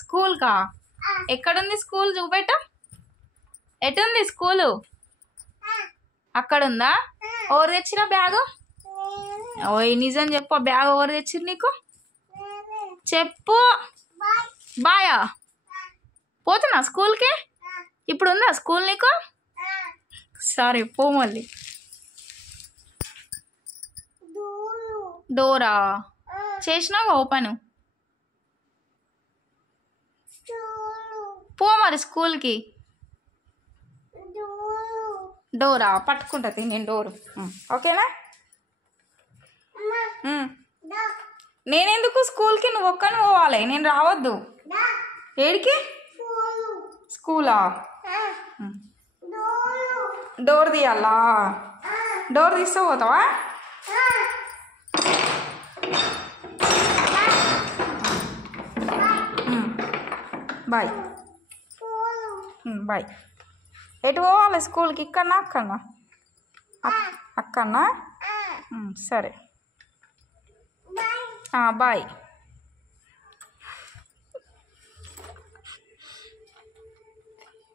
స్కూల్కా? ఎక్కడుంది school? చూపెట్ట. ఎటుంది school? అక్కడుందా? ఎవరు తెచ్చిన బ్యాగు? ఓయ్ నిజం చెప్పు, బ్యాగ్ ఎవరు తెచ్చిరు నీకు? చెప్పు. బాయా? పోతున్నా స్కూల్కి? ఇప్పుడు ఉందా స్కూల్ నీకు? సరే పో మళ్ళీ. డోరా చేసినావు ఓపెన్. పో మరి స్కూల్కి. డోరా పట్టుకుంటుంది నేను డోరు. ఓకేనా? నేనెందుకు స్కూల్కి? నువ్వు ఒక్కని పోవాలి, నేను రావద్దు. ఏడికి? స్కూలా? డోర్ తీయాలా? డోర్ తీస్తే పోతావా? Bye bye. ఎటు పోవాలి స్కూల్కి? ఇక్కడనా అక్కడనా? అక్కడనా? సరే బాయ్.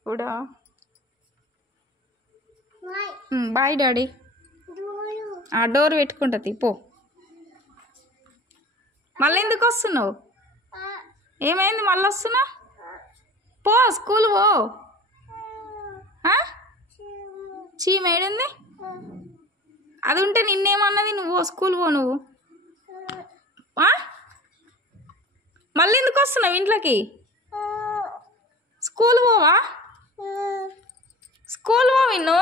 కూడా బాయ్ డాడీ. డోర్ పెట్టుకుంటుంది పో. మళ్ళీ ఎందుకు వస్తున్నావు? ఏమైంది మళ్ళీ వస్తున్నావు? పో స్కూల్ పో. చీమ ఏడుంది? అది ఉంటే నిన్నేమన్నది? నువ్వు స్కూల్ పో. నువ్వు మళ్ళీ ఎందుకు వస్తున్నావు ఇంట్లోకి? స్కూల్ పోవా? స్కూల్ పో. విన్ను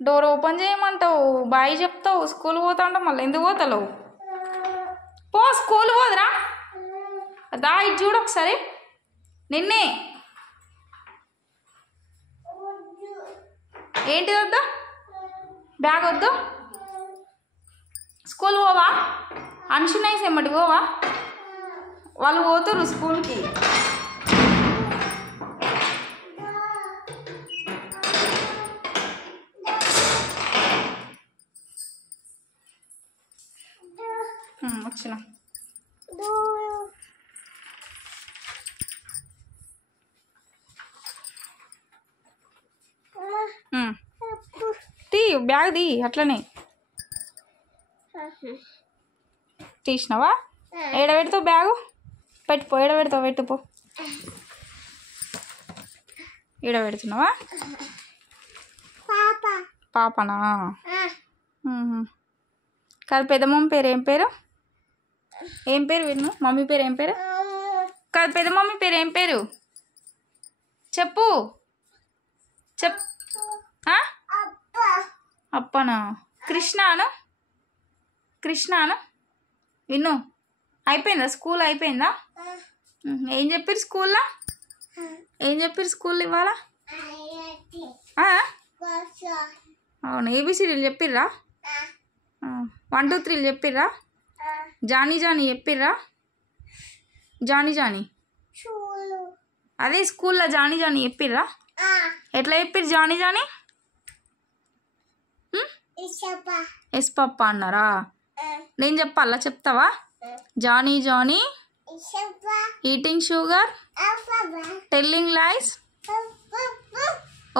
డోర్ ఓపెన్ చేయమంటావు, బాయ్ చెప్తావు, స్కూల్ పోతా అంటావు, మళ్ళీ ఎందుకు పోతావు? పో స్కూల్ పోదురా. దా ఇది చూడు ఒకసారి. నిన్నే ఏంటిది? వద్దా బ్యాగ్? వద్దు. స్కూల్ పోవా? అన్షునైస్ ఎమ్మటి పోవా? వాళ్ళు పోతారు స్కూల్కి. వచ్చిన తీ బ్యాగ్ తీ. అట్లనే తీసినావా? ఏడ పెడతావు బ్యాగు? పెట్టిపో. ఏడ పెడతావు? పెట్టుపో. ఈడ పెడుతున్నావా? పాపనా? కాదు పెద్దమమ్మీ పేరు ఏం పేరు? ఏం పేరు విన్ను? మమ్మీ పేరు ఏం పేరు? కాదు పెద్ద మమ్మీ పేరు ఏం పేరు? చెప్పు. అప్పనా? కృష్ణాను? కృష్ణాను? విన్ను అయిపోయిందా? స్కూల్ అయిపోయిందా? ఏం చెప్పారు స్కూల్లో? ఏం చెప్పారు స్కూల్లో ఇవాళ? అవును. ఏబిసిడీలు చెప్పిర్రా? 1 2 3 చెప్పిర్రా? జానీ జానీ చెప్పిర్రా? జానీ జానీ అదే స్కూల్లో జానీ జానీ చెప్పిర్రా? ఎట్లా చెప్పిర్రు జానీ జానీ? ఎస్ పప్ప అన్నారా? నేను చెప్పాలా? చెప్తావా? Johnny Johnny eating sugar, telling lies,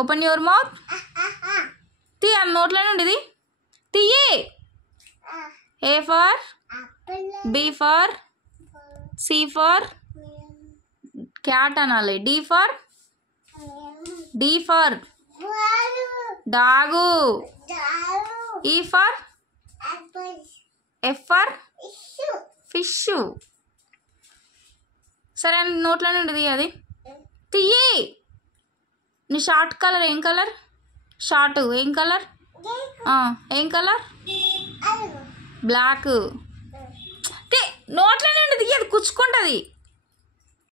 open your mouth. తీ ఆ నోట్లోనే ఉండేది. తీయే. A for B for C for cat అనాలి. D for dog. E for F for fish. సరే అని నోట్లోనే ఉండేది అది. తీయి. నీ షార్ట్ కలర్ ఏం కలర్? షార్ట్ ఏం కలర్? ఏం కలర్? బ్లాక్. నోట్లోనే ఉండేది. అది కుచ్చుకుంటుంది.